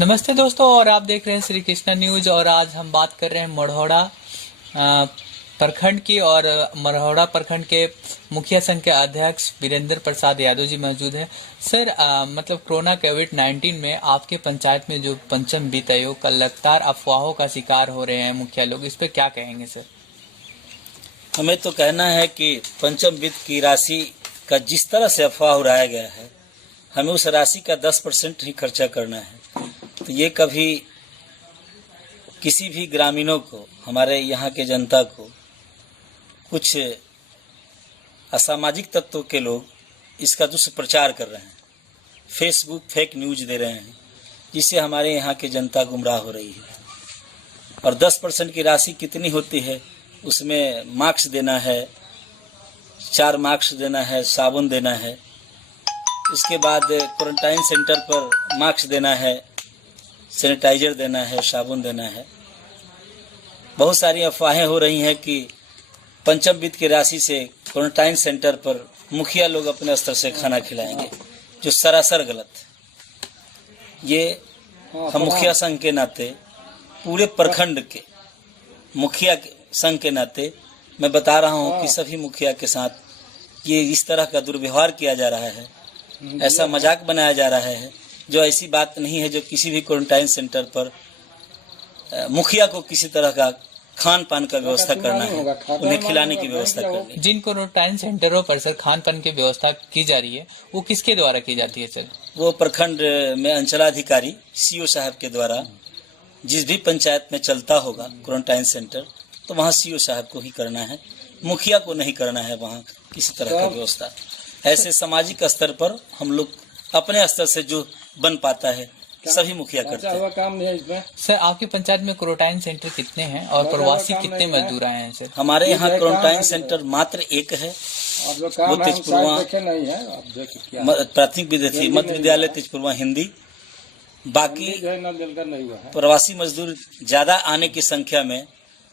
नमस्ते दोस्तों, और आप देख रहे हैं श्री कृष्णा न्यूज। और आज हम बात कर रहे हैं मढ़ौरा प्रखंड की। और मढ़ौरा प्रखंड के मुखिया संघ के अध्यक्ष वीरेंद्र प्रसाद यादव जी मौजूद हैं। सर, मतलब कोरोना कोविड-19 में आपके पंचायत में जो पंचम वित्त आयोग का लगातार अफवाहों का शिकार हो रहे हैं मुखिया लोग, इस पे क्या कहेंगे सर? हमें तो कहना है कि पंचम वित्त की राशि का जिस तरह से अफवाह उड़ाया गया है, हमें उस राशि का 10% ही खर्चा करना है। तो ये कभी किसी भी ग्रामीणों को, हमारे यहाँ के जनता को, कुछ असामाजिक तत्वों के लोग इसका दुष्प्रचार कर रहे हैं, फेसबुक फेक न्यूज दे रहे हैं, जिससे हमारे यहाँ के जनता गुमराह हो रही है। और 10% की राशि कितनी होती है, उसमें मास्क देना है, 4 मास्क देना है, साबुन देना है, उसके बाद क्वारंटाइन सेंटर पर मास्क देना है, सैनिटाइजर देना है, साबुन देना है। बहुत सारी अफवाहें हो रही हैं कि पंचम वित्त की राशि से क्वारंटाइन सेंटर पर मुखिया लोग अपने स्तर से खाना खिलाएंगे, जो सरासर गलत। ये हम मुखिया संघ के नाते, पूरे प्रखंड के मुखिया संघ के नाते मैं बता रहा हूँ कि सभी मुखिया के साथ ये इस तरह का दुर्व्यवहार किया जा रहा है, ऐसा मजाक बनाया जा रहा है, जो ऐसी बात नहीं है। जो किसी भी क्वारंटाइन सेंटर पर मुखिया को किसी तरह का खान पान का व्यवस्था करना है, उन्हें खिलाने की व्यवस्था करनी है। जिन क्वारंटाइन सेंटरों पर सर खान पान की व्यवस्था की जा रही है, वो किसके द्वारा की जाती है सर? वो प्रखंड में अंचलाधिकारी सीओ साहब के द्वारा, जिस भी पंचायत में चलता होगा क्वारंटाइन सेंटर, तो वहाँ सीओ साहब को ही करना है, मुखिया को नहीं करना है वहाँ किसी तरह का व्यवस्था। ऐसे सामाजिक स्तर पर हम लोग अपने स्तर से जो बन पाता है सभी मुखिया करते हैं। काम नहीं है इसमें। सर, आपके पंचायत में क्वारंटाइन सेंटर कितने हैं और प्रवासी कितने मजदूर आए हैं सर? हमारे यहाँ क्वारंटाइन सेंटर मात्र एक है, वो तेजपुरवा प्राथमिक विद्यालय मध्य विद्यालय तेजपुरवा हिंदी। बाकी प्रवासी मजदूर ज्यादा आने की संख्या में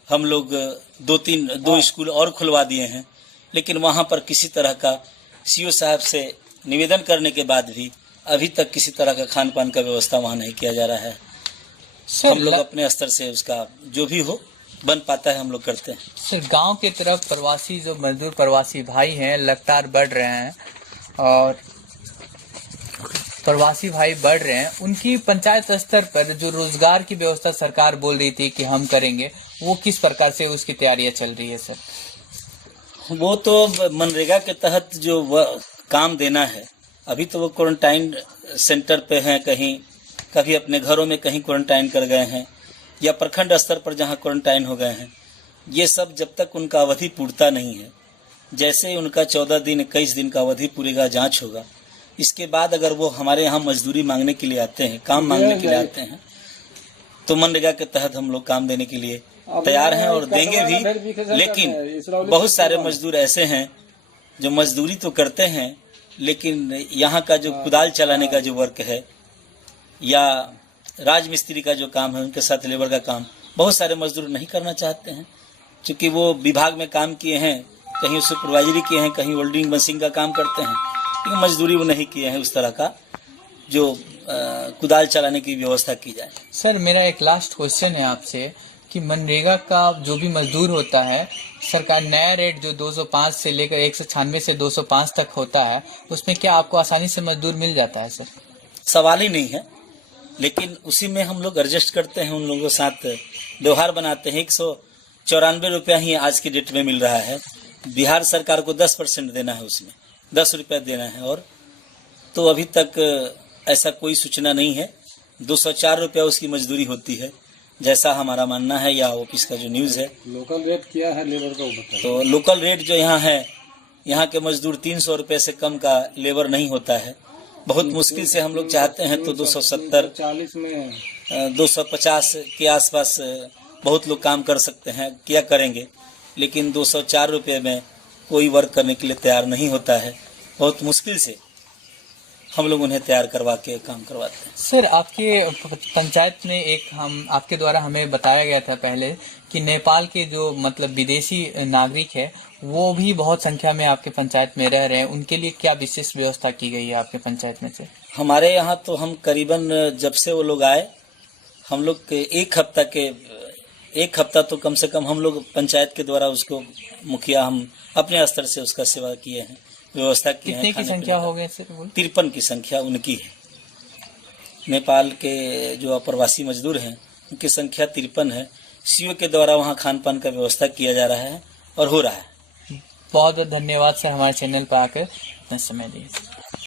हम लोग दो स्कूल और खुलवा दिए हैं, लेकिन वहाँ पर किसी तरह का सीओ साहब से निवेदन करने के बाद भी अभी तक किसी तरह का खान पान का व्यवस्था वहाँ नहीं किया जा रहा है। हम लोग अपने स्तर से उसका जो भी हो बन पाता है हम लोग करते हैं। सर, गांव की तरफ प्रवासी जो मजदूर प्रवासी भाई हैं लगातार बढ़ रहे हैं, और प्रवासी भाई बढ़ रहे हैं, उनकी पंचायत स्तर पर जो रोजगार की व्यवस्था सरकार बोल रही थी कि हम करेंगे, वो किस प्रकार से उसकी तैयारियां चल रही है सर? वो तो मनरेगा के तहत जो काम देना है, अभी तो वो क्वारंटाइन सेंटर पे हैं, कभी अपने घरों में कहीं क्वारंटाइन कर गए हैं, या प्रखंड स्तर पर जहाँ क्वारंटाइन हो गए हैं। ये सब जब तक उनका अवधि पूरता नहीं है, जैसे ही उनका 14 दिन 21 दिन का अवधि पूरेगा, जांच होगा, इसके बाद अगर वो हमारे यहाँ मजदूरी मांगने के लिए आते हैं, काम मांगने के लिए आते हैं, तो मनरेगा के तहत हम लोग काम देने के लिए तैयार हैं और देंगे भी। लेकिन बहुत सारे मजदूर ऐसे हैं जो मजदूरी तो करते हैं, लेकिन यहाँ का जो कुदाल चलाने का जो वर्क है या राजमिस्त्री का जो काम है, उनके साथ लेबर का काम बहुत सारे मजदूर नहीं करना चाहते हैं, क्योंकि वो विभाग में काम किए हैं, कहीं सुपरवाइजरी किए हैं, कहीं वेल्डिंग मशीन का काम करते हैं, लेकिन मजदूरी वो नहीं किए हैं उस तरह का जो कुदाल चलाने की व्यवस्था की जाए। सर, मेरा एक लास्ट क्वेश्चन है आपसे कि मनरेगा का जो भी मजदूर होता है, सरकार नया रेट जो 205 से लेकर 196 से 205 तक होता है, उसमें क्या आपको आसानी से मजदूर मिल जाता है सर? सवाल ही नहीं है, लेकिन उसी में हम लोग एडजस्ट करते हैं, उन लोगों के साथ व्यवहार बनाते हैं। 194 रुपया ही आज की डेट में मिल रहा है। बिहार सरकार को 10% देना है, उसमें 10 रुपया देना है, और तो अभी तक ऐसा कोई सूचना नहीं है। 204 रुपया उसकी मजदूरी होती है, जैसा हमारा मानना है या ऑफिस का जो न्यूज़ है। लोकल रेट क्या है लेबर का बताइए। तो लोकल रेट जो यहाँ है, यहाँ के मजदूर 300 रुपये से कम का लेबर नहीं होता है। बहुत मुश्किल से हम लोग चाहते हैं तो 270 40 में 250 के आसपास बहुत लोग काम कर सकते हैं, क्या करेंगे, लेकिन 204 रुपये में कोई वर्क करने के लिए तैयार नहीं होता है। बहुत मुश्किल से हम लोग उन्हें तैयार करवा के काम करवाते हैं। सर, आपके पंचायत में एक हम आपके द्वारा हमें बताया गया था पहले कि नेपाल के जो मतलब विदेशी नागरिक है वो भी बहुत संख्या में आपके पंचायत में रह रहे हैं, उनके लिए क्या विशेष व्यवस्था की गई है आपके पंचायत में से? हमारे यहाँ तो हम करीबन जब से वो लोग आए हम लोग के एक हफ्ता तो कम से कम हम लोग पंचायत के द्वारा उसको मुखिया हम अपने स्तर से उसका सेवा किए हैं, व्यवस्था की है। कितने की संख्या हो गई सर? 53 की संख्या उनकी है। नेपाल के जो अप्रवासी मजदूर हैं उनकी संख्या 53 है। सीओ के द्वारा वहाँ खान पान का व्यवस्था किया जा रहा है और हो रहा है। बहुत बहुत धन्यवाद सर हमारे चैनल पर आकर इतना समय दिए।